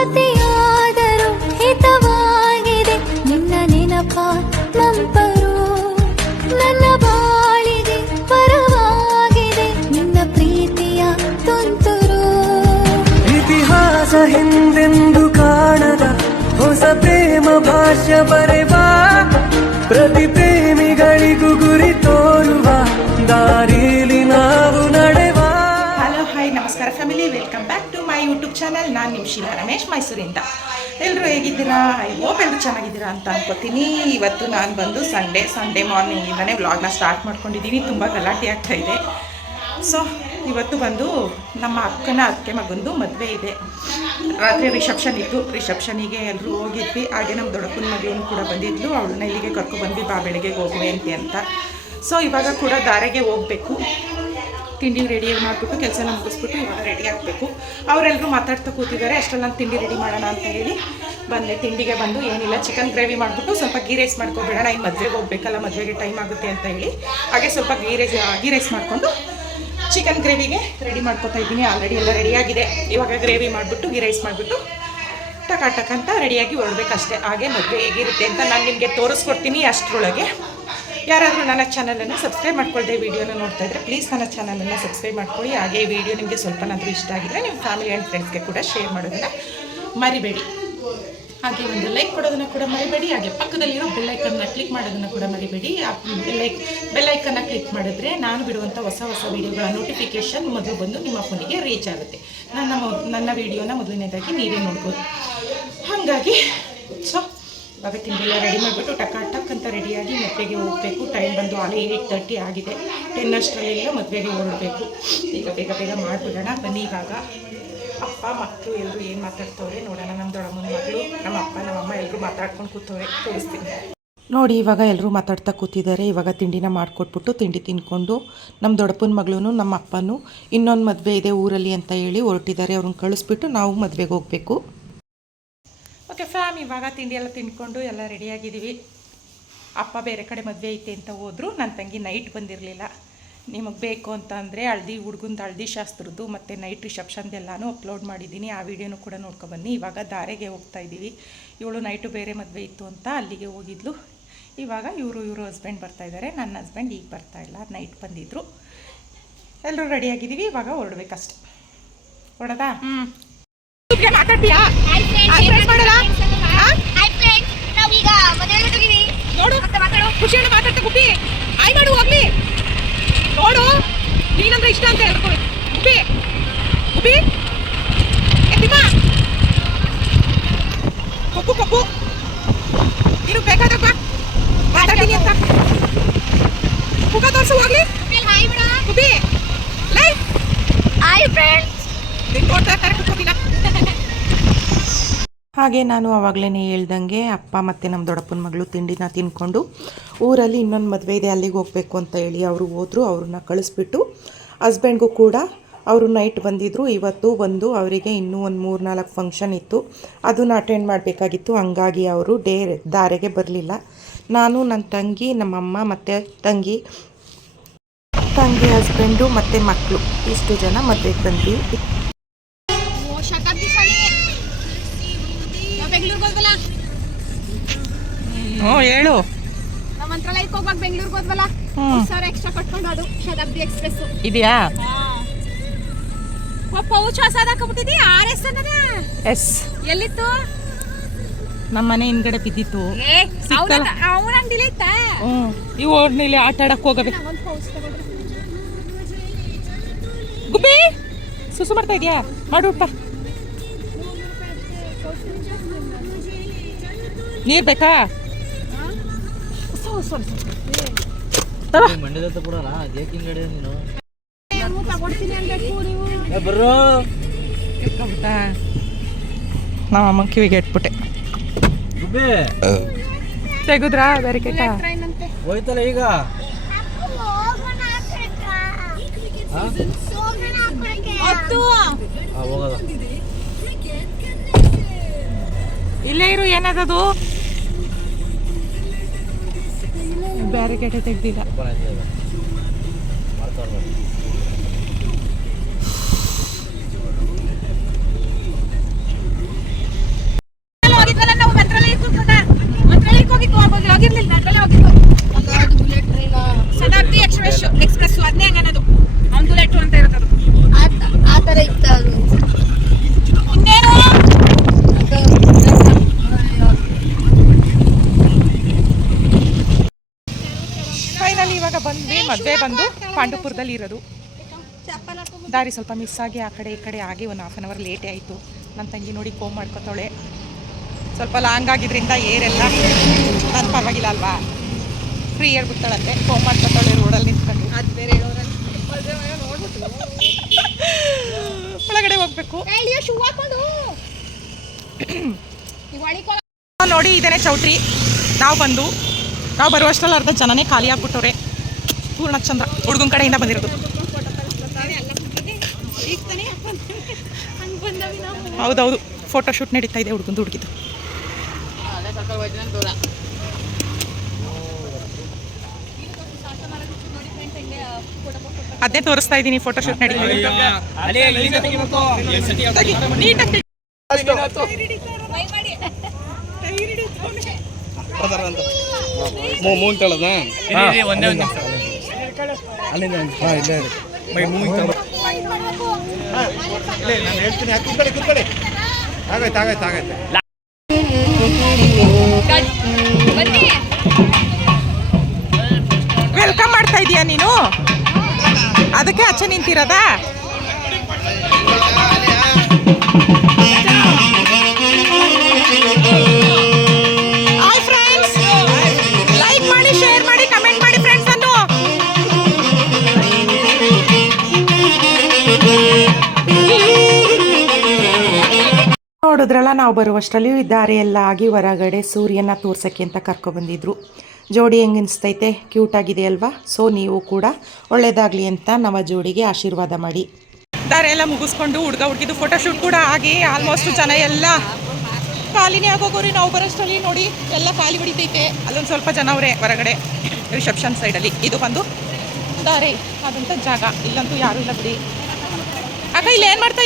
ಅತಿಯಾದರೂ ಹಿತವಾಗಿದೆ. ನಿನ್ನ ನೆನಪ ನಂಪರು ನನ್ನ ಬಾಳಿಗೆ ಪರವಾಗಿದೆ ನಿನ್ನ ಪ್ರೀತಿಯ ತುಂತುರು. ಇತಿಹಾಸ ಹಿಂದೆಂದು ಕಾಣದ ಹೊಸ ಪ್ರೇಮ ಭಾಷ್ಯ ಬರೆವ. ಪ್ರತಿ ಪ್ರೇಮಿಗಳಿಗೂ ಗುರಿ ತೋರುವ ದಾರಿಲಿ ಚಾನಲ್, ನಾನು ನಿಮ್ಮ ಶೀಲಾ ರಮೇಶ್ ಮೈಸೂರಿಂದ. ಎಲ್ಲರೂ ಹೇಗಿದ್ದೀರಾ? ಐ ಹೋಪ್ ಎಲ್ಲರೂ ಚೆನ್ನಾಗಿದ್ದೀರಾ ಅಂತ ಅನ್ಕೋತೀನಿ. ಇವತ್ತು ನಾನು ಬಂದು ಸಂಡೇ ಸಂಡೇ ಮಾರ್ನಿಂಗಿಂದನೇ ವ್ಲಾಗ್ನ ಸ್ಟಾರ್ಟ್ ಮಾಡ್ಕೊಂಡಿದ್ದೀನಿ ತುಂಬ ಗಲಾಟೆ ಆಗ್ತಾ ಇದೆ. ಸೊ ಇವತ್ತು ಬಂದು ನಮ್ಮ ಅಕ್ಕನ ಅಕ್ಕೆ ಮಗಂದು ಮದುವೆ ಇದೆ. ರಾತ್ರಿ ರಿಸೆಪ್ಷನ್ ಇತ್ತು. ರಿಸೆಪ್ಷನಿಗೆ ಎಲ್ಲರೂ ಹೋಗಿದ್ವಿ. ಹಾಗೆ ನಮ್ಮ ದೊಡ್ಡಪ್ಪನ ಮಗಳನ್ನು ಕೂಡ ಬಂದಿದ್ಲು. ಅವಳನ್ನ ಇಲ್ಲಿಗೆ ಕರ್ಕೊಬಂದ್ವಿ. ಬಾ, ಬೆಳಗ್ಗೆ ಹೋಗುವೆ ಅಂತ ಸೊ ಇವಾಗ ಕೂಡ ದಾರೆಗೆ ಹೋಗಬೇಕು. ತಿಂಡಿ ರೆಡಿ ಮಾಡಿಬಿಟ್ಟು ಕೆಲಸ ಎಲ್ಲ ಮುಗಿಸ್ಬಿಟ್ಟು ಇವಾಗ ರೆಡಿ ಆಗಬೇಕು. ಅವರೆಲ್ಲರೂ ಮಾತಾಡ್ತಾ ಕೂತಿದ್ದಾರೆ ಅಷ್ಟರಲ್ಲಿ ನಾನು ತಿಂಡಿ ರೆಡಿ ಮಾಡೋಣ ಅಂತ ಹೇಳಿ. ಬಂದೆ, ತಿಂಡಿಗೆ ಬಂದು ಏನಿಲ್ಲ ಚಿಕನ್ ಗ್ರೇವಿ ಮಾಡಿಬಿಟ್ಟು ಸ್ವಲ್ಪ ಗೀ ರೈಸ್ ಮಾಡ್ಕೊಬಿಡೋಣ ಇನ್ನು ಮದುವೆಗೆ ಹೋಗ್ಬೇಕಲ್ಲ, ಮದುವೆಗೆ ಟೈಮ್ ಆಗುತ್ತೆ ಅಂತ ಹೇಳಿ. ಹಾಗೆ ಸ್ವಲ್ಪ ಗೀ ರೈಸ್ ಗೀ ರೈಸ್ ಮಾಡಿಕೊಂಡು ಚಿಕನ್ ಗ್ರೇವಿಗೆ ರೆಡಿ ಮಾಡ್ಕೊತಾ ಇದ್ದೀನಿ. ಆಲ್ರೆಡಿ ಎಲ್ಲ ರೆಡಿಯಾಗಿದೆ ಇವಾಗ ಗ್ರೇವಿ ಮಾಡಿಬಿಟ್ಟು ಗೀ ರೈಸ್ ಮಾಡಿಬಿಟ್ಟು ಟಕ ಟಕ್ ಅಂತ ರೆಡಿಯಾಗಿ ಹೊರಡ್ಬೇಕಷ್ಟೇ. ಹಾಗೆ ಮದುವೆ ಹೇಗಿರುತ್ತೆ ಅಂತ ನಾನು ನಿಮಗೆ ತೋರಿಸ್ಕೊಡ್ತೀನಿ ಅಷ್ಟರೊಳಗೆ. ಯಾರಾದರೂ ನನ್ನ ಚಾನಲನ್ನು ಸಬ್ಸ್ಕ್ರೈಬ್ ಮಾಡ್ಕೊಳ್ಳದೆ ವೀಡಿಯೋನ ನೋಡ್ತಾ ಇದ್ದರೆ ಪ್ಲೀಸ್ ನನ್ನ ಚಾನಲನ್ನು ಸಬ್ಸ್ಕ್ರೈಬ್ ಮಾಡ್ಕೊಳ್ಳಿ. ಹಾಗೆ ಈ ವಿಡಿಯೋ ನಿಮಗೆ ಸ್ವಲ್ಪನಾದರೂ ಇಷ್ಟ ಆಗಿದ್ರೆ ನಿಮ್ಮ ಫ್ಯಾಮಿಲಿ ಆ್ಯಂಡ್ ಫ್ರೆಂಡ್ಸ್ಗೆ ಕೂಡ ಶೇರ್ ಮಾಡೋದನ್ನು ಮರಿಬೇಡಿ. ಹಾಗೆ ಒಂದು ಲೈಕ್ ಕೊಡೋದನ್ನು ಕೂಡ ಮರಿಬೇಡಿ. ಹಾಗೆ ಪಕ್ಕದಲ್ಲಿರೋ ಬೆಲ್ಲೈಕನ್ನ ಕ್ಲಿಕ್ ಮಾಡೋದನ್ನು ಕೂಡ ಮರಿಬೇಡಿ. ಆ ಬೆಲ್ಲೈಕ್ ಬೆಲ್ಲೈಕನ್ನ ಕ್ಲಿಕ್ ಮಾಡಿದ್ರೆ ನಾನು ಬಿಡುವಂಥ ಹೊಸ ಹೊಸ ವೀಡಿಯೋಗಳ ನೋಟಿಫಿಕೇಷನ್ ಮೊದಲು ಬಂದು ನಿಮ್ಮ ಫೋನಿಗೆ ರೀಚ್ ಆಗುತ್ತೆ. ನನ್ನ ನನ್ನ ವೀಡಿಯೋನ ಮೊದಲನೇದಾಗಿ ನೀವೇ ನೋಡ್ಬೋದು. ಹಾಗಾಗಿ ಸೊ ಇವಾಗ ತಿಂಡಿಲ್ಲ ರೆಡಿ ಮಾಡಿಬಿಟ್ಟು ಟಕ ಟಕ್ ಅಂತ ರೆಡಿಯಾಗಿ ಮದುವೆಗೆ ಹೋಗಬೇಕು. ಟೈಮ್ ಬಂದು ಆಲೇ ಏಯ್ಟ್ ತರ್ಟಿ ಆಗಿದೆ. ಟೆನ್ ಅಷ್ಟರಲ್ಲೆಲ್ಲ ಮದುವೆಗೆ ಹೊರಡಬೇಕು. ಈಗ ಬೇಗ ಬೇಗ ಮಾಡಿಬಿಡೋಣ. ಬನ್ನಿ ಇವಾಗ. ಅಪ್ಪ ಮಕ್ಕಳು ಎಲ್ಲರೂ ಏನು ಮಾತಾಡ್ತವ್ರೆ ನೋಡೋಣ. ನಮ್ಮ ದೊಡ್ಡಮ್ಮನ ಮಕ್ಕಳು ನಮ್ಮ ಅಪ್ಪ ನಮ್ಮಮ್ಮ ಎಲ್ಲರೂ ಮಾತಾಡ್ಕೊಂಡು ಕೂತವ್ರೆ. ತೋರಿಸ್ತೀನಿ ನೋಡಿ, ಇವಾಗ ಎಲ್ಲರೂ ಮಾತಾಡ್ತಾ ಕೂತಿದ್ದಾರೆ. ಇವಾಗ ತಿಂಡಿನ ಮಾಡಿಕೊಟ್ಬಿಟ್ಟು ತಿಂಡಿ ತಿನ್ಕೊಂಡು ನಮ್ಮ ದೊಡ್ಡಪ್ಪನ ಮಗಳೂ ನಮ್ಮ ಅಪ್ಪನೂ ಇನ್ನೊಂದು ಮದುವೆ ಇದೆ ಊರಲ್ಲಿ ಅಂತ ಹೇಳಿ ಹೊರಟಿದ್ದಾರೆ. ಅವ್ರನ್ನ ಕಳಿಸ್ಬಿಟ್ಟು ನಾವು ಮದುವೆಗೆ ಹೋಗಬೇಕು. ಓಕೆ, ಫ್ಯಾಮ್, ಇವಾಗ ತಿಂಡಿ ಎಲ್ಲ ತಿನ್ಕೊಂಡು ಎಲ್ಲ ರೆಡಿಯಾಗಿದ್ದೀವಿ ಅಪ್ಪ ಬೇರೆ ಕಡೆ ಮದುವೆ ಐತೆ ಅಂತ ಹೋದ್ರು ನನ್ನ ತಂಗಿ ನೈಟ್ ಬಂದಿರಲಿಲ್ಲ. ನಿಮಗೆ ಬೇಕು ಅಂತ ಅಂದರೆ ಹಳ್ದಿ ಹುಡುಗಂದು ಹಳದಿ ಶಾಸ್ತ್ರದ್ದು ಮತ್ತು ನೈಟ್ ರಿಸೆಪ್ಷನ್ದೆಲ್ಲನೂ ಅಪ್ಲೋಡ್ ಮಾಡಿದ್ದೀನಿ. ಆ ವಿಡಿಯೋನು ಕೂಡ ನೋಡ್ಕೊಬನ್ನಿ ಇವಾಗ ದಾರೆಗೆ ಹೋಗ್ತಾ ಇದ್ದೀವಿ. ಇವಳು ನೈಟು ಬೇರೆ ಮದುವೆ ಇತ್ತು ಅಂತ ಅಲ್ಲಿಗೆ ಹೋಗಿದ್ಲು. ಇವಾಗ ಇವರು ಇವರು ಹಸ್ಬೆಂಡ್ ಬರ್ತಾ ಇದ್ದಾರೆ ನನ್ನ ಹಸ್ಬೆಂಡ್ ಈಗ ಬರ್ತಾ ಇಲ್ಲ. ನೈಟ್ ಬಂದಿದ್ದರು ಎಲ್ಲರೂ ರೆಡಿಯಾಗಿದ್ದೀವಿ ಇವಾಗ ಹೊರಡ್ಬೇಕಷ್ಟೆ. ಹೊಡೋದಾ ಹ್ಞೂ तुझ्या माता ठेवा ಹಾಗೆ ನಾನು ಆವಾಗಲೇ ಹೇಳ್ದಂಗೆ ಅಪ್ಪ ಮತ್ತು ನಮ್ಮ ದೊಡ್ಡಪ್ಪನ ಮಗಳು ತಿಂಡಿನ ತಿನ್ಕೊಂಡು ಊರಲ್ಲಿ ಇನ್ನೊಂದು ಮದುವೆ ಇದೆ, ಅಲ್ಲಿಗೆ ಹೋಗಬೇಕು ಅಂತ ಹೇಳಿ ಅವರು ಹೋದರು, ಅವ್ರನ್ನ ಕಳಿಸ್ಬಿಟ್ಟು ಹಸ್ಬೆಂಡ್ಗೂ ಕೂಡ ಅವರು ನೈಟ್ ಬಂದಿದ್ದರು ಇವತ್ತು ಬಂದು ಅವರಿಗೆ ಇನ್ನೂ ಒಂದು ಮೂರು ನಾಲ್ಕು ಫಂಕ್ಷನ್ ಇತ್ತು. ಅದನ್ನು ಅಟೆಂಡ್ ಮಾಡಬೇಕಾಗಿತ್ತು. ಹಂಗಾಗಿ ಅವರು ಡೇ ದಾರೆಗೆ ಬರಲಿಲ್ಲ. ನಾನು ನನ್ನ ತಂಗಿ, ನಮ್ಮಮ್ಮ ಮತ್ತು ತಂಗಿ ತಂಗಿ ಹಸ್ಬೆಂಡು ಮತ್ತು ಮಕ್ಕಳು ಇಷ್ಟು ಜನ ಮದುವೆಗೆ ಬಂದ್ವಿ. ಹ್ಞೂ ಹೇಳು. ನಾವು ಮಂತ್ರಾಲಯಕ್ಕೆ ಹೋಗ್ವಾಗ ಬೆಂಗಳೂರಿಗೆ ಹೋದ್ವಲ್ಲ? ಹ್ಮ್. ಸಾವಿರ ಎಕ್ಸ್ಟ್ರಾ ಕಟ್ಕೊಂಡು ಅದು ಶತಾಬ್ದಿ ಎಕ್ಸ್ಪ್ರೆಸ್ ಇದೆಯಾ? ಪೌಚ್ ಹೊಸದ ಹಾಕೊಂಡ್ಬಿಟ್ಟಿದ್ದಿ ಆರ್ ಎಸ್ ಅನ್ನದ ಎಸ್. ಎಲ್ಲಿತ್ತು? ನಮ್ಮ ಮನೆ ಹಿಂದ್ಗಡೆ ಬಿದ್ದಿತ್ತು. ಸಿಕ್ತಲ್ಲ? ಅವನ ಅಂಗಡಿಲಿ ಇತ್ತ ಹ್ಞೂ. ಇವು ಓಡ್ನಿಲ್ಲಿ ಆಟ ಆಡಕ್ಕೆ ಹೋಗಬೇಕು. ಒಂದು ಪೌಚ್ ತಗೊಂಡ್ರೆ ಗುಬ್ಬಿ ಸುಸು ಮಾಡ್ತಾ ಇದೆಯಾ? ಮಾಡು ನೀರು ಬೇಕಾ? ನೀನು ಬರ್ರೋ? ನಮ್ಮ ಅಮ್ಮ ಕಿವಿಗೆ ಇಟ್ಬಿಟ್ಟೆ ತೆಗುದ್ರಾ? ಬೇರೆ ಕೆಟ್ಟ? ಹೋಯ್ತಲ್ಲ ಈಗ? ಇಲ್ಲೇ ಇರು ಏನದದು? ಬೇರೆ ಕೆಟ್ಟ ತೆಗ್ದಿಲ್ಲ ಓಪನ್ ಆಯ್ತು ಈಗ ಮಾಡ್ತಾರ ನೋಡಿ ಮದುವೆ ಬಂದು ಪಾಂಡುಪುರದಲ್ಲಿ ಇರೋದು. ದಾರಿ ಸ್ವಲ್ಪ ಮಿಸ್ ಆಗಿ ಆ ಕಡೆ ಈ ಕಡೆ ಆಗಿ ಒಂದು ಹಾಫ್ ಆನ್ ಅವರ್ ಲೇಟೇ ಆಯಿತು. ನನ್ನ ತಂಗಿ ನೋಡಿ ಕೋಮ್ ಮಾಡ್ಕೊತಾಳೆ ಸ್ವಲ್ಪ ಲಾಂಗ್ ಆಗಿದ್ರಿಂದ ಏರೆಲ್ಲ ನಾನು ಪರವಾಗಿಲ್ಲ ಅಲ್ವಾ? ಫ್ರೀ ಹೇಳ್ಬಿಡ್ತಾಳಂತೆ ಕೋಮ್ ಮಾಡ್ಕೊತಾಳೆ ರೋಡಲ್ಲಿ ನಿಂತ್ಕೊಂಡು. ಅದು ಬೇರೆ ಒಳಗಡೆ ಹೋಗ್ಬೇಕು. ನೋಡಿ ಇದೇನೆ ಚೌಟ್ರಿ. ನಾವು ಬಂದು ನಾವು ಬರುವಷ್ಟರಲ್ಲಿ ಅರ್ಧ ಜನನೇ ಖಾಲಿ ಆಗ್ಬಿಟ್ಟವ್ರೆ. ಪೂರ್ಣಚಂದ್ರ ಹುಡುಗನ ಕಡೆಯಿಂದ ಬಂದಿರೋದು. ಹೌದೌದು ಫೋಟೋ ಶೂಟ್ ನಡೀತಾ ಇದೆ ಹುಡುಗಂದು ಹುಡುಗಿದು. ಅದೇ ತೋರಿಸ್ತಾ ಇದ್ದೀನಿ ಫೋಟೋ ಶೂಟ್ ನಡೀತಾ ಇದೆ. ಒಂದೇ ಒಂದು ಅಲ್ಲಿಂದ ಹಾಂ ಇಲ್ಲೇ ಬೈ ಮೂವಿಂಗ್ ತಳ ಇಲ್ಲ ನಾನು ಹೇಳ್ತೀನಿ ಯಾಕೆ ಕೂತ್ಕೊಳ್ಳಿ ಕೂತ್ಕೊಳ್ಳಿ. ಆಗೈತೆ ಆಗೈತೆ ಆಗೈತೆ ವೆಲ್ಕಮ್ ಮಾಡ್ತಾ ಇದೀಯಾ ನೀನು? ಅದಕ್ಕೆ ಆಚೆ ನಿಂತಿರೋದಾ? ನೋಡಿದ್ರಲ್ಲ ನಾವು ಬರುವಷ್ಟರಲ್ಲಿ ದಾರಿ ಎಲ್ಲ ಆಗಿ ಹೊರಗಡೆ ಸೂರ್ಯನ ತೋರ್ಸಕ್ಕೆ ಅಂತ ಕರ್ಕೊಬಂದಿದ್ರು. ಜೋಡಿ ಹೆಂಗೆ ಅನಿಸ್ತೈತೆ? ಕ್ಯೂಟ್ ಆಗಿದೆ ಅಲ್ವಾ ಸೊ, ನೀವು ಕೂಡ ಒಳ್ಳೇದಾಗಲಿ ಅಂತ ನಮ್ಮ ಜೋಡಿಗೆ ಆಶೀರ್ವಾದ ಮಾಡಿ. ದಾರೆ ಎಲ್ಲ ಮುಗಿಸ್ಕೊಂಡು ಹುಡುಗ ಹುಡುಗಿದು ಫೋಟೋಶೂಟ್ ಕೂಡ ಆಗಿ ಆಲ್ಮೋಸ್ಟ್ ಜನ ಎಲ್ಲ ಖಾಲಿನೇ ಆಗೋಗೋರಿ, ನಾವು ಬರೋಷ್ಟರಲ್ಲಿ ನೋಡಿ ಎಲ್ಲ ಖಾಲಿ ಹೊಡಿತೈತೆ. ಅಲ್ಲೊಂದು ಸ್ವಲ್ಪ ಜನ ಅವರೇ ಹೊರಗಡೆ ರಿಸೆಪ್ಷನ್ ಸೈಡಲ್ಲಿ ಇದು ಬಂದು ದಾರೆ ಆದಂಥ ಜಾಗ. ಇಲ್ಲಂತೂ ಯಾರೂ ಇಲ್ಲ ಬಿಡಿ. ಅಕ್ಕ ಇಲ್ಲಿ ಏನು ಮಾಡ್ತಾ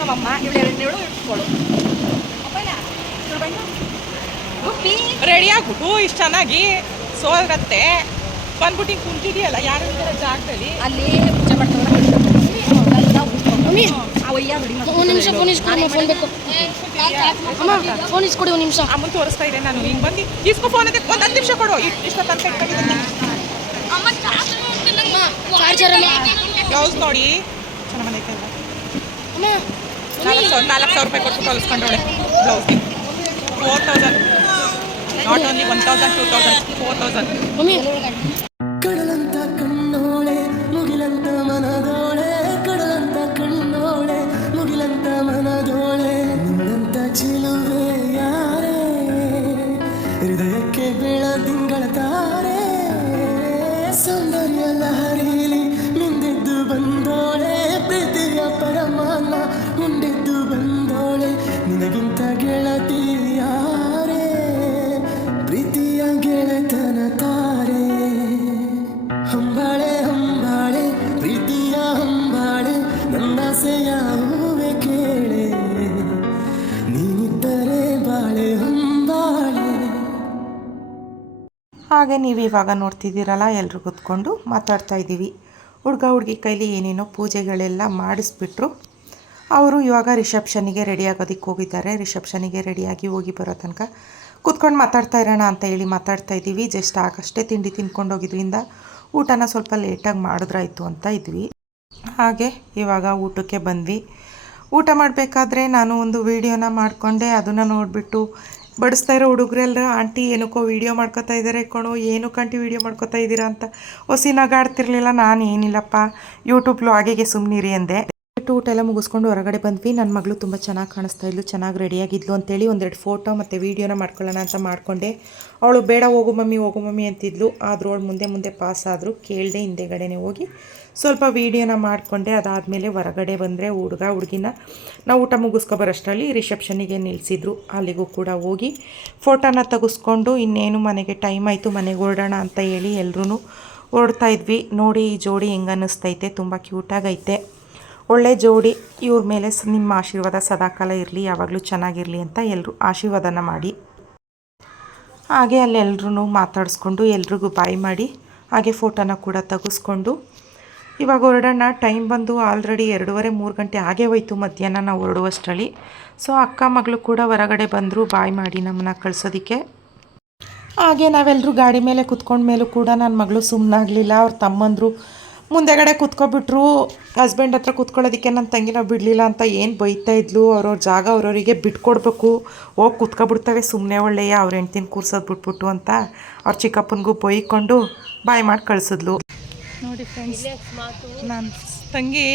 ನಮ್ಮಮ್ಮ ಇಟ್ಕೊಳ್ಳು ರೆಡಿ ಆಗ್ಬಿಟ್ಟು ಇಷ್ಟು ಚೆನ್ನಾಗಿ ಸೋರತ್ತೆ ಬಂದ್ಬಿಟ್ಟು ಹಿಂಗೆ ಕುಂತಿದೆಯಲ್ಲ ಯಾರು ಇರ್ತಾರೆ ಜಾಗದಲ್ಲಿ? ಅಲ್ಲಿ ಪೂಜೆ ಮಾಡ್ತಾರೆ ಒಂದು ನಿಮಿಷ ಫೋನ್ ಇಸ್ಕೊಡಿ ಫೋನ್ ಬೇಕು. ಅಮ್ಮ ಫೋನ್ ಇಸ್ಕೊಡಿ ಒಂದು ನಿಮಿಷ. ಅಮ್ಮನ್ ತೋರಿಸ್ತಾ ಇದೆ ನಾನು ಹಿಂಗೆ ಬಂದು. ಇಸ್ಕೊ ಫೋನ್ ಅದಕ್ಕೆ ಒಂದು ಹತ್ತು ನಿಮಿಷ ಕೊಡು. ಇಷ್ಟ ತನಕ ಚಾರ್ಜರ್ ಅಲ್ಲ. ಬ್ಲೌಸ್ ನೋಡಿ. ಚೆನ್ನಾಗಿ ಬಂದೈತೆ ನಾಲ್ಕು ಸಾವಿರ ನಾಲ್ಕು ಸಾವಿರ ರೂಪಾಯಿ ಕೊಟ್ಟು ಕಲಿಸ್ಕೊಂಡವಳೆ ಬ್ಲೌಸ್ಗೆ. Four thousand not only one thousand two thousand four thousand ಹಾಗೆ ನೀವು ಇವಾಗ ನೋಡ್ತಿದ್ದೀರಲ್ಲ ಎಲ್ಲರೂ ಕೂತ್ಕೊಂಡು ಮಾತಾಡ್ತಾ ಇದ್ದೀವಿ. ಹುಡುಗ ಹುಡುಗಿ ಕೈಲಿ ಏನೇನೋ ಪೂಜೆಗಳೆಲ್ಲ ಮಾಡಿಸ್ಬಿಟ್ರು. ಅವರು ಇವಾಗ ರಿಸೆಪ್ಷನಿಗೆ ರೆಡಿ ಆಗೋದಕ್ಕೆ ಹೋಗಿದ್ದಾರೆ. ರಿಸೆಪ್ಷನಿಗೆ ರೆಡಿಯಾಗಿ ಹೋಗಿ ಬರೋ ತನಕ ಕೂತ್ಕೊಂಡು ಮಾತಾಡ್ತಾ ಇರೋಣ ಅಂತ ಹೇಳಿ ಮಾತಾಡ್ತಾ ಇದ್ದೀವಿ. ಜಸ್ಟ್ ಆಗಷ್ಟೇ ತಿಂಡಿ ತಿನ್ಕೊಂಡು ಹೋಗಿದ್ರಿಂದ ಊಟನ ಸ್ವಲ್ಪ ಲೇಟಾಗಿ ಮಾಡಿದ್ರಾಯ್ತು ಅಂತ ಇದ್ವಿ. ಹಾಗೆ ಇವಾಗ ಊಟಕ್ಕೆ ಬಂದ್ವಿ. ಊಟ ಮಾಡಬೇಕಾದ್ರೆ ನಾನು ಒಂದು ವೀಡಿಯೋನ ಮಾಡಿಕೊಂಡೆ, ಅದನ್ನು ನೋಡಿಬಿಟ್ಟು ಬಡಿಸ್ತಾ ಇರೋ ಹುಡುಗರೆಲ್ಲ ಆಂಟಿ, ಏನಕ್ಕೋ ವೀಡಿಯೋ ಮಾಡ್ಕೊತಾ ಇದ್ದಾರೆ ಕಣೋ, ಏನಕ್ಕೆ ಆಂಟಿ ವೀಡಿಯೋ ಮಾಡ್ಕೋತಾ ಇದ್ದೀರಾ? ಅಂತ. ಹೊಸಿ ನಗಾಡ್ತಿರ್ಲಿಲ್ಲ ನಾನು ಏನಿಲ್ಲಪ್ಪ ಯೂಟ್ಯೂಬ್ ಲಾಗಿಗೆ ಸುಮ್ಮನಿರಿ ಅಂದೆ. ಊಟ ಎಲ್ಲ ಮುಗಿಸ್ಕೊಂಡು ಹೊರಗಡೆ ಬಂದ್ವಿ. ನನ್ನ ಮಗಳು ತುಂಬ ಚೆನ್ನಾಗಿ ಕಾಣಿಸ್ತಾ ಇದ್ಲು, ಚೆನ್ನಾಗಿ ರೆಡಿಯಾಗಿದ್ಲು ಅಂತೇಳಿ ಒಂದೆರಡು ಫೋಟೋ ಮತ್ತು ವೀಡಿಯೋನ ಮಾಡ್ಕೊಳ್ಳೋಣ ಅಂತ ಮಾಡಿಕೊಂಡೆ. ಅವಳು, ಬೇಡ, ಹೋಗು ಮಮ್ಮಿ ಹೋಗು ಮಮ್ಮಿ ಅಂತಿದ್ಲು. ಆದರೂ ಅವಳು ಮುಂದೆ ಮುಂದೆ ಪಾಸ್ ಆದರೂ ಕೇಳದೆ ಹಿಂದೆಗಡೆನೆ ಹೋಗಿ ಸ್ವಲ್ಪ ವೀಡಿಯೋನ ಮಾಡಿಕೊಂಡೆ. ಅದಾದಮೇಲೆ ಹೊರಗಡೆ ಬಂದರೆ ಹುಡುಗ, ಹುಡುಗಿನ ನಾವು ಊಟ ಮುಗಿಸ್ಕೊ ಬರೋಷ್ಟರಲ್ಲಿ ರಿಸೆಪ್ಷನಿಗೆ ನಿಲ್ಲಿಸಿದ್ರು ಅಲ್ಲಿಗೂ ಕೂಡ ಹೋಗಿ ಫೋಟೋನ ತೆಗೆಸ್ಕೊಂಡು ಇನ್ನೇನು ಮನೆಗೆ ಟೈಮ್ ಆಯಿತು ಮನೆಗೆ ಹೊರಡೋಣ ಅಂತ ಹೇಳಿ ಎಲ್ಲರೂ ಓಡ್ತಾ ಇದ್ವಿ. ನೋಡಿ ಈ ಜೋಡಿ ಹೆಂಗೆ ಅನ್ನಿಸ್ತೈತೆ ತುಂಬ ಕ್ಯೂಟಾಗೈತೆ ಒಳ್ಳೆ ಜೋಡಿ, ಇವ್ರ ಮೇಲೆ ನಿಮ್ಮ ಆಶೀರ್ವಾದ ಸದಾಕಾಲ ಇರಲಿ, ಯಾವಾಗಲೂ ಚೆನ್ನಾಗಿರಲಿ ಅಂತ ಎಲ್ಲರೂ ಆಶೀರ್ವಾದನ ಮಾಡಿ. ಹಾಗೆ ಅಲ್ಲೆಲ್ಲರೂ ಮಾತಾಡಿಸ್ಕೊಂಡು ಎಲ್ರಿಗೂ ಬಾಯ್ ಮಾಡಿ, ಹಾಗೆ ಫೋಟೋನ ಕೂಡ ತೆಗೆಸ್ಕೊಂಡು. ಇವಾಗ ಹೊರಡೋಣ, ಟೈಮ್ ಬಂದು ಆಲ್ರೆಡಿ ಎರಡೂವರೆ, ಮೂರು ಗಂಟೆ ಆಗೇ ಹೋಯ್ತು ಮಧ್ಯಾಹ್ನ, ನಾವು ಹೊರಡುವಷ್ಟರಲ್ಲಿ. ಸೊ, ಅಕ್ಕ ಮಗಳು ಕೂಡ ಹೊರಗಡೆ ಬಂದರು, ಬಾಯ್ ಮಾಡಿ ನಮ್ಮನ್ನ ಕಳಿಸೋದಕ್ಕೆ. ಹಾಗೆ ನಾವೆಲ್ಲರೂ ಗಾಡಿ ಮೇಲೆ ಕೂತ್ಕೊಂಡ ಮೇಲೂ ಕೂಡ ನನ್ನ ಮಗಳು ಸುಮ್ಮನಾಗಲಿಲ್ಲ ಅವ್ರ ತಮ್ಮಂದರು ಮುಂದೆಗಡೆ ಕುತ್ಕೊಬಿಟ್ರು ಹಸ್ಬೆಂಡ್ ಹತ್ರ ಕುತ್ಕೊಳ್ಳೋದಕ್ಕೆ ನನ್ನ ತಂಗಿನ ಬಿಡಲಿಲ್ಲ ಅಂತ ಏನು ಬೈತಾ ಇದ್ಲು ಅವ್ರವ್ರ ಜಾಗ ಅವ್ರವರಿಗೆ ಬಿಟ್ಕೊಡ್ಬೇಕು. ಹೋಗಿ ಕುತ್ಕೊಬಿಡ್ತವೆ ಸುಮ್ಮನೆ ಒಳ್ಳೆಯ ಅವ್ರ ಹೆಂಡ್ತಿನ ಕೂರ್ಸೋದು ಬಿಟ್ಬಿಟ್ಟು ಅಂತ ಅವ್ರ ಚಿಕ್ಕಪ್ಪನಿಗೂ ಬೈಕೊಂಡು ಬಾಯ್ ಮಾಡಿ ಕಳಿಸಿದ್ಲು. ನೋಡಿ ಫ್ರೆಂಡ್ಸ್ ನನ್ನ ತಂಗಿ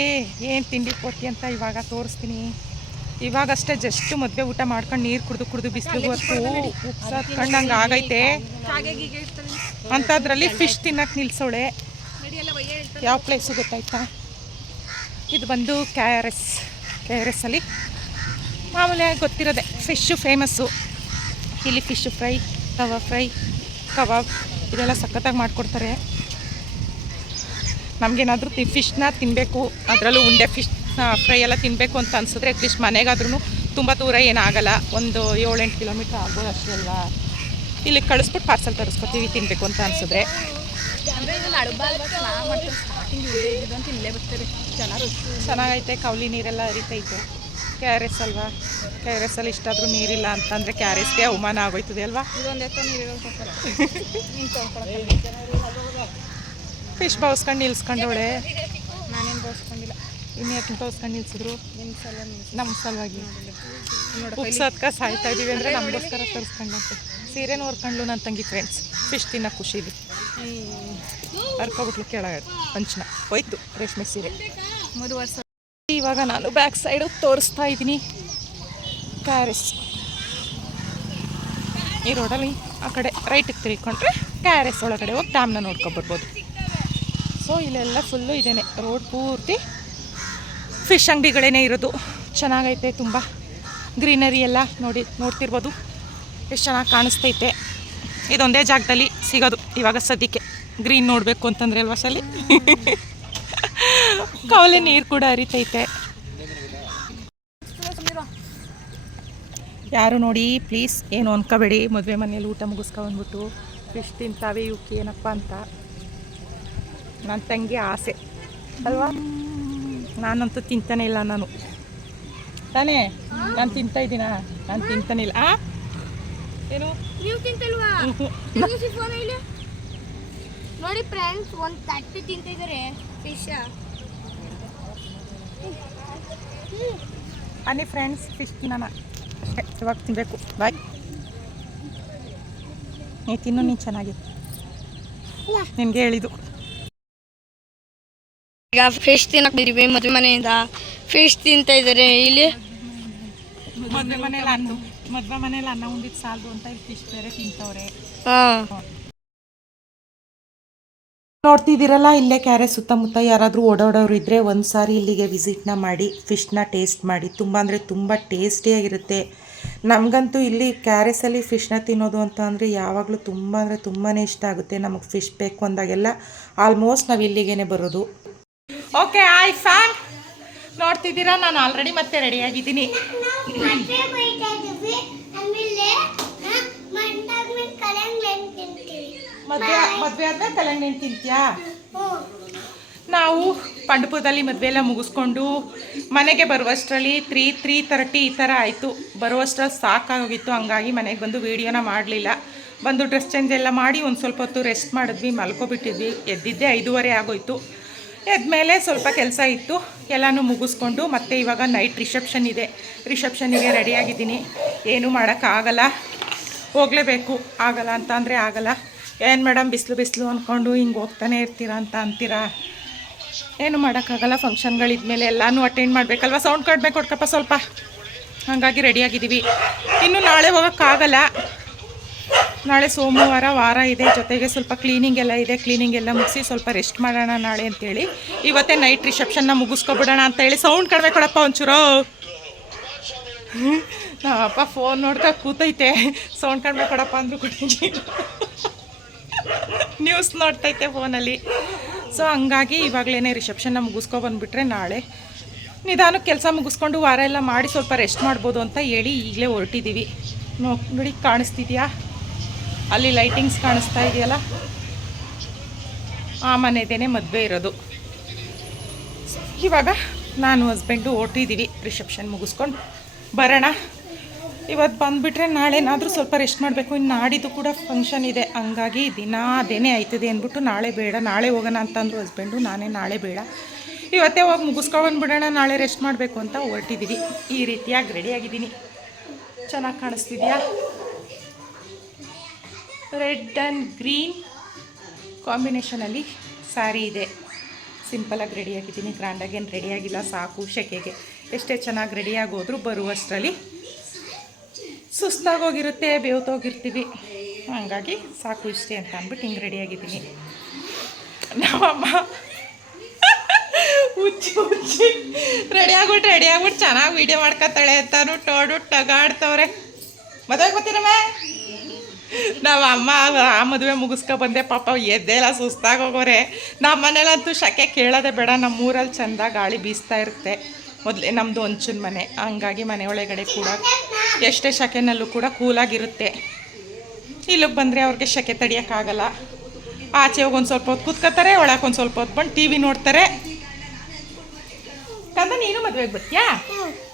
ಏನು ತಿಂಡಿ ಕೊಟ್ಟಿ ಅಂತ ಇವಾಗ ತೋರಿಸ್ತೀನಿ. ಇವಾಗಷ್ಟೇ ಜಸ್ಟ್ ಮದುವೆ ಊಟ ಮಾಡ್ಕೊಂಡು ನೀರು ಕುಡಿದು ಕುಡಿದು ಬಿಸಿಲು ಹೊತ್ತು ಕಂಡಂಗೆ ಆಗೈತೆ. ಅಂಥದ್ರಲ್ಲಿ ಫಿಶ್ ತಿನ್ನಕ್ಕೆ ನಿಲ್ಸೋಳೆ. ಯಾವ ಪ್ಲೇಸು ಗೊತ್ತಾಯ್ತಾ? ಇದು ಬಂದು K R S K R S ಅಲ್ಲಿ. ಮಾಮೂಲಿ ಗೊತ್ತಿರೋದೆ ಫಿಶ್ಶು ಫೇಮಸ್ಸು ಇಲ್ಲಿ fish fry tawa fry kebab, ಇದೆಲ್ಲ ಸಖತ್ತಾಗಿ ಮಾಡಿಕೊಡ್ತಾರೆ. ನಮಗೇನಾದರೂ ಫಿಶ್ನ ತಿನ್ನಬೇಕು ಅದರಲ್ಲೂ ಉಂಡೆ ಫಿಶ್ ಫ್ರೈ ಎಲ್ಲ ತಿನ್ನಬೇಕು ಅಂತ ಅನಿಸಿದ್ರೆ ಅಟ್ಲೀಸ್ಟ್ ಮನೆಗಾದ್ರೂ ತುಂಬ ದೂರ ಏನಾಗಲ್ಲ, ಒಂದು ಏಳೆಂಟು ಕಿಲೋಮೀಟ್ರ್ ಆಗ್ಬೋದು ಅಷ್ಟೇ ಅಲ್ವಾ? ಇಲ್ಲಿ ಕಳಿಸ್ಬಿಟ್ಟು ಪಾರ್ಸಲ್ ತರಿಸ್ಕೊತೀವಿ ತಿನ್ನಬೇಕು ಅಂತ ಅನಿಸಿದ್ರೆ. ಚೆನ್ನಾಗೈತೆ, ಕೌಲಿ ನೀರೆಲ್ಲ ಹರಿತೈತೆ ಕೆ ಆರ್ ಎಸ್ ಅಲ್ವಾ? ಕೆ ಆರ್ ಎಸ್ ಅಲ್ಲಿ ಇಷ್ಟಾದರೂ ನೀರಿಲ್ಲ ಅಂತಂದರೆ ಕೆ ಆರ್ ಎಸ್ಗೆ ಅವಮಾನ ಆಗೋಯ್ತದೆ ಅಲ್ವಾ? ಫಿಶ್ ಬೌಸ್ಕೊಂಡು ನಿಲ್ಸ್ಕೊಂಡವಳೆ ನಾನೇನು ತೋರಿಸ್ಕೊಂಡಿಲ್ಲ. ಇನ್ನು ಯಾಕೆ ತೋರಿಸ್ಕೊಂಡು ನಿಲ್ಸಿದ್ರು? ನಮ್ಮ ಸಲುವಾಗಿ ಸತ್ಕ ಸಾಯ್ತಾ ಇದೀವಿ ಅಂದರೆ ನಮಗೋಸ್ಕರ ತರಿಸ್ಕೊಂಡಂತೆ ಸೀರೆನೂ ಹೊರ್ಕೊಂಡ್ಲು ನನ್ನ ತಂಗಿ ಫ್ರೆಂಡ್ಸ್ ಫಿಶ್ ತಿನ್ನೋ ಖುಷಿಲಿ ಹರ್ಕೊಬಿಟ್ಲು ಕೆಳಗಡೆ ಪಂಚನ ಹೋಯ್ತು ರೇಷ್ಮೆ ಸೀರೆ. ಮೂರು ವರ್ಷ. ಇವಾಗ ನಾನು ಬ್ಯಾಕ್ ಸೈಡು ತೋರಿಸ್ತಾ ಇದ್ದೀನಿ ಕ್ಯಾರೆಸ್ ಈ ರೋಡಲ್ಲಿ ಆ ಕಡೆ ರೈಟಿಗೆ ತಿರ್ಕೊಂಡ್ರೆ ಕ್ಯಾರೆಸ್ ಒಳಗಡೆ ಹೋಗಿ ಡ್ಯಾಮ್ನ ನೋಡ್ಕೊಬರ್ಬೋದು ಸೊ, ಇಲ್ಲೆಲ್ಲ ಫುಲ್ಲು ಇದೇನೆ. ರೋಡ್ ಪೂರ್ತಿ ಫಿಶ್ ಅಂಗಡಿಗಳೇ ಇರೋದು. ಚೆನ್ನಾಗೈತೆ ತುಂಬ. ಗ್ರೀನರಿ ಎಲ್ಲ ನೋಡಿ, ನೋಡ್ತಿರ್ಬೋದು. ಎಷ್ಟು ಚೆನ್ನಾಗಿ ಕಾಣಿಸ್ತೈತೆ. ಇದೊಂದೇ ಜಾಗದಲ್ಲಿ ಸಿಗೋದು. ಇವಾಗ ಸದ್ಯಕ್ಕೆ ಗ್ರೀನ್ ನೋಡಬೇಕು ಅಂತಂದ್ರೆ ಅಲ್ವಾ ಸಲಿ? ಕವಲೆ ನೀರು ಕೂಡ ಹರಿತೈತೆ. ಯಾರು ನೋಡಿ ಪ್ಲೀಸ್ ಏನು ಅನ್ಕೋಬೇಡಿ. ಮದುವೆ ಮನೇಲಿ ಊಟ ಮುಗಿಸ್ಕೊಂಡ್ಬಿಟ್ಟು ಫಿಶ್ ತಿಂತಾವೆ ಇವಕ್ಕೆ ಏನಪ್ಪ ಅಂತ. ನನ್ನ ತಂಗಿ ಆಸೆ. ಅಲ್ವಾ? ನಾನಂತೂ ತಿಂತಾನೆ ಇಲ್ಲ ನಾನು. ತಾನೇ ನಾನು ತಿಂತಾ ಇದ್ದೀನಾ? ನಾನು ತಿಂತಾನೆ ಇಲ್ಲ. ಆ? ಏನು? ನೀವು ತಿಂತಲ್ವಾ ನೋಡಿ ಫ್ರೆಂಡ್ಸ್ ಒಂದು ತಟ್ಟೆ ತಿಂತಿದ್ದಾರೆ ಫಿಶ್ ಅನ್ನಿ ಫ್ರೆಂಡ್ಸ್ ಫಿಶ್ ತಿನ್ನೋಣ. ಅಷ್ಟೇ ಇವಾಗ ತಿನ್ನಬೇಕು ಬಾಯ್ ನೀ ತಿನ್ನು ನೀನು ಚೆನ್ನಾಗಿ ನಿನಗೆ ಹೇಳಿದ್ದು. ಈಗ ಫಿಶ್ ತಿನ್ನಕ್ ಬಂದಿದ್ವಿ ಮದುವೆ ಮನೆಯಿಂದ. ಫಿಶ್ ತಿಂತ ಇದ್ದಾರೆ ಇಲ್ಲಿ? ಮದುವೆ ಮನೇಲಿ ಅನ್ನ ಮದುವೆ ಮನೇಲಿ ಅನ್ನ ಉಂಡಿದ್ ಸಾಲದು ಅಂತ ಫಿಶ್ ಬೇರೆ ತಿಂತವ್ರೆ. ಹಾ. ನೋಡ್ತಿದ್ದೀರಲ್ಲ ಇಲ್ಲೇ ಕ್ಯಾರೆ ಸುತ್ತಮುತ್ತ ಯಾರಾದರೂ ಓಡಾಡೋರು ಇದ್ದರೆ ಒಂದು ಸಾರಿ ಇಲ್ಲಿಗೆ ವಿಸಿಟ್ನ ಮಾಡಿ ಫಿಶ್ನ ಟೇಸ್ಟ್ ಮಾಡಿ. ತುಂಬ ಅಂದರೆ ತುಂಬ ಟೇಸ್ಟಿಯಾಗಿರುತ್ತೆ ನಮಗಂತೂ ಇಲ್ಲಿ ಕ್ಯಾರೆಸಲ್ಲಿ ಫಿಶ್ನ ತಿನ್ನೋದು ಅಂತ ಅಂದರೆ ಯಾವಾಗಲೂ ತುಂಬ ಅಂದರೆ ತುಂಬಾ ಇಷ್ಟ ಆಗುತ್ತೆ. ನಮಗೆ ಫಿಶ್ ಬೇಕು ಅಂದಾಗೆಲ್ಲ ಆಲ್ಮೋಸ್ಟ್ ನಾವು ಇಲ್ಲಿಗೇ ಬರೋದು. ಓಕೆ ಆಯ್ ಫ್ಯಾನ್ ನೋಡ್ತಿದ್ದೀರಾ? ನಾನು ಆಲ್ರೆಡಿ ಮತ್ತೆ ರೆಡಿಯಾಗಿದ್ದೀನಿ ಮದುವೆ ಮದುವೆ ಆದ್ರೆ ಕಲ್ಯಾಣ ತಿಂತೀಯಾ? ನಾವು ಪಂಡಪುರದಲ್ಲಿ ಮದುವೆ ಎಲ್ಲ ಮುಗಿಸ್ಕೊಂಡು ಮನೆಗೆ ಬರುವಷ್ಟರಲ್ಲಿ ತ್ರೀ ತ್ರೀ ತರ್ಟಿ ಈ ಥರ ಆಯಿತು. ಬರುವಷ್ಟರಲ್ಲಿ ಸಾಕಾಗೋಗಿತ್ತು, ಹಂಗಾಗಿ ಮನೆಗೆ ಬಂದು ವೀಡಿಯೋನ ಮಾಡಲಿಲ್ಲ. ಬಂದು ಡ್ರೆಸ್ ಚೇಂಜ್ ಎಲ್ಲ ಮಾಡಿ ಒಂದು ಸ್ವಲ್ಪ ಹೊತ್ತು ರೆಸ್ಟ್ ಮಾಡಿದ್ವಿ, ಮಲ್ಕೊಬಿಟ್ಟಿದ್ವಿ. ಎದ್ದಿದ್ದೆ ಐದೂವರೆ ಆಗೋಯ್ತು. ಎದ್ಮೇಲೆ ಸ್ವಲ್ಪ ಕೆಲಸ ಇತ್ತು. ಎಲ್ಲನೂ ಮುಗಿಸ್ಕೊಂಡು ಮತ್ತೆ ಇವಾಗ ನೈಟ್ ರಿಸೆಪ್ಷನ್ ಇದೆ. ರಿಸೆಪ್ಷನಿಗೆ ರೆಡಿಯಾಗಿದ್ದೀನಿ ಏನೂ ಮಾಡೋಕ್ಕಾಗಲ್ಲ. ಹೋಗಲೇಬೇಕು. ಆಗಲ್ಲ ಅಂತ ಅಂದರೆ ಆಗಲ್ಲ. ಏನು ಮೇಡಮ್, ಬಿಸಿಲು ಬಿಸಿಲು ಅಂದ್ಕೊಂಡು ಹಿಂಗೆ ಹೋಗ್ತಾನೆ ಇರ್ತೀರಾ ಅಂತ ಅಂತೀರಾ? ಏನು ಮಾಡೋಕ್ಕಾಗಲ್ಲ. ಫಂಕ್ಷನ್ಗಳಿದ್ಮೇಲೆ ಎಲ್ಲನೂ ಅಟೆಂಡ್ ಮಾಡಬೇಕಲ್ವ? ಸೌಂಡ್ ಕಡಿಮೆ ಕೊಡ್ಕಪ್ಪ ಸ್ವಲ್ಪ. ಹಾಗಾಗಿ ರೆಡಿಯಾಗಿದ್ದೀವಿ ಇನ್ನು ನಾಳೆ ಹೋಗೋಕ್ಕಾಗಲ್ಲ. ನಾಳೆ ಸೋಮವಾರ, ವಾರ ಇದೆ, ಜೊತೆಗೆ ಸ್ವಲ್ಪ ಕ್ಲೀನಿಂಗ್ ಎಲ್ಲ ಇದೆ ಕ್ಲೀನಿಂಗ್ ಎಲ್ಲ ಮುಗಿಸಿ ಸ್ವಲ್ಪ ರೆಸ್ಟ್ ಮಾಡೋಣ ನಾಳೆ ಅಂತೇಳಿ. ಇವತ್ತೇ ನೈಟ್ ರಿಸೆಪ್ಷನ್ನ ಮುಗಿಸ್ಕೊಬಿಡೋಣ ಅಂತ ಹೇಳಿ ಸೌಂಡ್ ಕಡಿಮೆ ಕೊಡಪ್ಪ ಒಂಚೂರು. ಅಪ್ಪ ಫೋನ್ ನೋಡ್ತಾ ಕೂತೈತೆ. ಸೌಂಡ್ ಕಡಿಮೆ ಕೊಡಪ್ಪ ಅಂದರೂ ಕೊಟ್ಟಿದ್ದೀನಿ ನ್ಯೂಸ್ ನೋಡ್ತೈತೆ ಫೋನಲ್ಲಿ ಸೊ ಹಂಗಾಗಿ ಇವಾಗಲೇ ರಿಸೆಪ್ಷನ್ನ ಮುಗಿಸ್ಕೊ ಬಂದುಬಿಟ್ರೆ ನಾಳೆ ನಿಧಾನಕ್ಕೆ ಕೆಲಸ ಮುಗಿಸ್ಕೊಂಡು ವಾರ ಎಲ್ಲ ಮಾಡಿ ಸ್ವಲ್ಪ ರೆಸ್ಟ್ ಮಾಡ್ಬೋದು ಅಂತ ಹೇಳಿ ಈಗಲೇ ಹೊರಟಿದ್ದೀವಿ ನೋಡಿ ಕಾಣಿಸ್ತಿದ್ಯಾ? ಅಲ್ಲಿ ಲೈಟಿಂಗ್ಸ್ ಕಾಣಿಸ್ತಾ ಇದೆಯಲ್ಲ? ಆ ಮನೆದೇನೆ ಮದುವೆ ಇರೋದು. ಇವಾಗ ನಾನು ಹಸ್ಬೆಂಡು ಹೊರಟಿದ್ದೀವಿ ರಿಸೆಪ್ಷನ್ ಮುಗಿಸ್ಕೊಂಡು ಬರೋಣ. ಇವತ್ತು ಬಂದುಬಿಟ್ರೆ ನಾಳೆನಾದರೂ ಸ್ವಲ್ಪ ರೆಸ್ಟ್ ಮಾಡಬೇಕು. ಇನ್ನು ನಾಡಿದ್ದು ಕೂಡ ಫಂಕ್ಷನ್ ಇದೆ. ಹಂಗಾಗಿ ದಿನ ಅದೇನೇ ಆಯ್ತದೆ ಅಂದ್ಬಿಟ್ಟು ನಾಳೆ ಬೇಡ, ನಾಳೆ ಹೋಗೋಣ ಅಂತಂದ್ರು ಹಸ್ಬೆಂಡು ನಾನೇ ನಾಳೆ ಬೇಡ. ಇವತ್ತೇ ಹೋಗಿ ಮುಗಿಸ್ಕೊಂಡ್ಬಿಡೋಣ ನಾಳೆ ರೆಸ್ಟ್ ಮಾಡಬೇಕು ಅಂತ ಹೊರಟಿದ್ದೀವಿ ಈ ರೀತಿಯಾಗಿ ರೆಡಿಯಾಗಿದ್ದೀನಿ ಚೆನ್ನಾಗಿ ಕಾಣಿಸ್ತಿದ್ಯಾ? ರೆಡ್ ಆ್ಯಂಡ್ ಗ್ರೀನ್ ಕಾಂಬಿನೇಷನಲ್ಲಿ ಸ್ಯಾರಿ ಇದೆ. ಸಿಂಪಲಾಗಿ ರೆಡಿಯಾಗಿದ್ದೀನಿ ಗ್ರ್ಯಾಂಡಾಗೇನು ರೆಡಿಯಾಗಿಲ್ಲ ಸಾಕು ಶೆಕೆಗೆ. ಎಷ್ಟೇ ಚೆನ್ನಾಗಿ ರೆಡಿಯಾಗಿ ಹೋದರೂ ಬರುವಷ್ಟರಲ್ಲಿ ಸುಸ್ತಾಗೋಗಿರುತ್ತೆ ಬೇವ್ತೋಗಿರ್ತೀವಿ ಹಾಗಾಗಿ ಸಾಕು ಇಷ್ಟೇ ಅಂತ ಅಂದ್ಬಿಟ್ಟು ಹಿಂಗೆ ರೆಡಿಯಾಗಿದ್ದೀನಿ ನಮ್ಮಮ್ಮ ಹುಚ್ಚಿ ಹುಚ್ಚಿ ರೆಡಿಯಾಗ್ಬಿಟ್ಟು ರೆಡಿಯಾಗ್ಬಿಟ್ಟು ಚೆನ್ನಾಗಿ ವೀಡಿಯೋ ಮಾಡ್ಕೊತಾಳೆ ಅಂತಾನು ಟೋಡು ಟಗಾಡ್ತವ್ರೆ ಮದುವೆ ಗೊತ್ತಿರಮ್ಮ ನಮ್ಮ ಅಮ್ಮ ಆ ಮದುವೆ ಮುಗಿಸ್ಕೊ ಬಂದೆ, ಪಾಪ ಎದ್ದೆಲ್ಲ ಸುಸ್ತಾಗೋಗೋರೆ ನಮ್ಮ ಮನೇಲಂತೂ ಶಕೆ ಕೇಳೋದೆ ಬೇಡ ನಮ್ಮ ಊರಲ್ಲಿ ಚೆಂದ ಗಾಳಿ ಬೀಸ್ತಾ ಇರುತ್ತೆ. ಮೊದಲೇ ನಮ್ಮದು ಒಂಚೂರು ಮನೆ, ಹಂಗಾಗಿ ಮನೆ ಒಳಗಡೆ ಕೂಡ ಎಷ್ಟೇ ಶಕೆನಲ್ಲೂ ಕೂಡ ಕೂಲಾಗಿರುತ್ತೆ. ಇಲ್ಲಿಗೆ ಬಂದರೆ ಅವ್ರಿಗೆ ಶಕೆ ತಡಿಯೋಕ್ಕಾಗಲ್ಲ. ಆಚೆ ಹೋಗಿ ಒಂದು ಸ್ವಲ್ಪ ಹೊತ್ತು ಕೂತ್ಕೋತಾರೆ, ಒಳಗೆ ಒಂದು ಸ್ವಲ್ಪ ಹೊತ್ತು ಬಂದು ಟಿ ವಿ ನೋಡ್ತಾರೆ. ಕಂದ ನೀನು ಮದುವೆಗೆ ಬರ್ತೀಯಾ?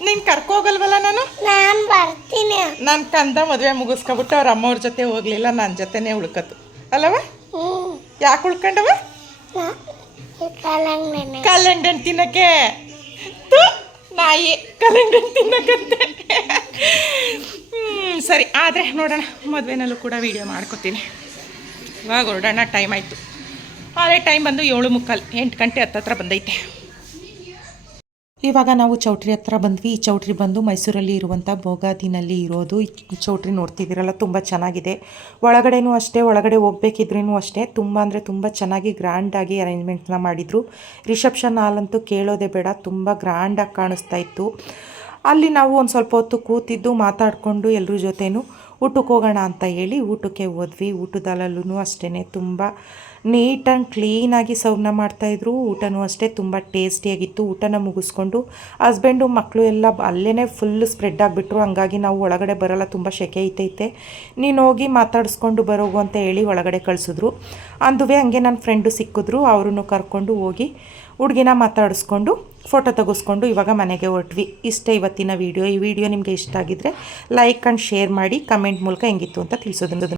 ನೀನು ಕರ್ಕೋಗಲ್ವಲ್ಲ ನಾನು? ನಾನು ಬರ್ತೀನಿ. ನಾನು ಕಂದ ಮದುವೆ ಮುಗಿಸ್ಕೊಬಿಟ್ಟು ಅವ್ರ ಅಮ್ಮವ್ರ ಜೊತೆ ಹೋಗ್ಲಿಲ್ಲ ನನ್ನ ಜೊತೆನೇ ಉಳ್ಕತ್ತು. ಅಲ್ಲವ? ಯಾಕೆ ಉಳ್ಕೊಂಡವ? ಕಲ್ಲಂಗಡಿ ತಿನ್ನಕ್ಕೆ. ತು, ನಾಯಿ. ಕಲ್ಲಂಗಡಿ ತಿನ್ನಕ್ಕಂತೆ ಹ್ಮ್, ಸರಿ. ಆದರೆ ನೋಡೋಣ ಮದುವೆನಲ್ಲೂ ಕೂಡ ವೀಡಿಯೋ ಮಾಡ್ಕೊತೀನಿ. ಇವಾಗ ಹೊರಡೋಣ ಟೈಮ್ ಆಯಿತು. ಆದರೆ ಟೈಮ್ ಬಂದು ಏಳು ಮುಕ್ಕಾಲು ಎಂಟು ಗಂಟೆ ಹತ್ತತ್ರ ಬಂದೈತೆ. ಇವಾಗ ನಾವು ಚೌಟ್ರಿ ಹತ್ರ ಬಂದ್ವಿ. ಈ ಚೌಟ್ರಿ ಬಂದು ಮೈಸೂರಲ್ಲಿ ಇರುವಂಥ ಬೋಗಾದಿನಲ್ಲಿ ಇರೋದು. ಈ ಚೌಟ್ರಿ ನೋಡ್ತಿದ್ದೀರಲ್ಲ, ತುಂಬ ಚೆನ್ನಾಗಿದೆ. ಒಳಗಡೆನೂ ಅಷ್ಟೇ, ಒಳಗಡೆ ಹೋಗ್ಬೇಕಿದ್ರೂ ಅಷ್ಟೇ. ತುಂಬ ಅಂದರೆ ತುಂಬ ಚೆನ್ನಾಗಿ ಗ್ರ್ಯಾಂಡಾಗಿ ಅರೇಂಜ್ಮೆಂಟ್ನ ಮಾಡಿದರು. ರಿಸೆಪ್ಷನ್ ಹಾಲ್ ಅಂತೂ ಕೇಳೋದೇ ಬೇಡ, ತುಂಬ ಗ್ರ್ಯಾಂಡಾಗಿ ಕಾಣಿಸ್ತಾ ಇತ್ತು. ಅಲ್ಲಿ ನಾವು ಒಂದು ಸ್ವಲ್ಪ ಹೊತ್ತು ಕೂತಿದ್ದು, ಮಾತಾಡಿಕೊಂಡು ಎಲ್ಲರ ಜೊತೆನೂ ಊಟಕ್ಕೆ ಹೋಗೋಣ ಅಂತ ಹೇಳಿ ಊಟಕ್ಕೆ ಹೋದ್ವಿ. ಊಟದಲ್ಲೂ ಅಷ್ಟೇ ತುಂಬ ನೀಟ್ ಆ್ಯಂಡ್ ಕ್ಲೀನಾಗಿ ಸರ್ವ್ನ ಮಾಡ್ತಾಯಿದ್ರು ಊಟನೂ ಅಷ್ಟೇ ತುಂಬ ಟೇಸ್ಟಿಯಾಗಿತ್ತು ಊಟನ ಮುಗಿಸ್ಕೊಂಡು ಹಸ್ಬೆಂಡು ಮಕ್ಕಳು ಎಲ್ಲ ಅಲ್ಲೇ ಫುಲ್ ಸ್ಪ್ರೆಡ್ ಆಗಿಬಿಟ್ರು. ಹಂಗಾಗಿ ನಾವು ಒಳಗಡೆ ಬರೋಲ್ಲ, ತುಂಬ ಶೆಕೆ ಐತೈತೆ ನೀನು ಹೋಗಿ ಮಾತಾಡಿಸ್ಕೊಂಡು ಬರೋಗು ಅಂತ ಹೇಳಿ ಒಳಗಡೆ ಕಳಿಸಿದ್ರು. ಅಂದುವೆ ಹಂಗೆ ನನ್ನ ಫ್ರೆಂಡು ಸಿಕ್ಕಿದ್ರು. ಅವ್ರನ್ನೂ ಕರ್ಕೊಂಡು ಹೋಗಿ ಹುಡುಗಿನ ಮಾತಾಡಿಸ್ಕೊಂಡು ಫೋಟೋ ತೆಗೆಸ್ಕೊಂಡು ಇವಾಗ ಮನೆಗೆ ಹೊರಟ್ವಿ. ಇಷ್ಟೇ ಇವತ್ತಿನ ವೀಡಿಯೋ ಈ ವಿಡಿಯೋ ನಿಮಗೆ ಇಷ್ಟ ಆಗಿದ್ರೆ ಲೈಕ್ ಆ್ಯಂಡ್ ಶೇರ್ ಮಾಡಿ ಕಮೆಂಟ್ ಮೂಲಕ ಹೆಂಗಿತ್ತು ಅಂತ ತಿಳಿಸೋದನ್ನು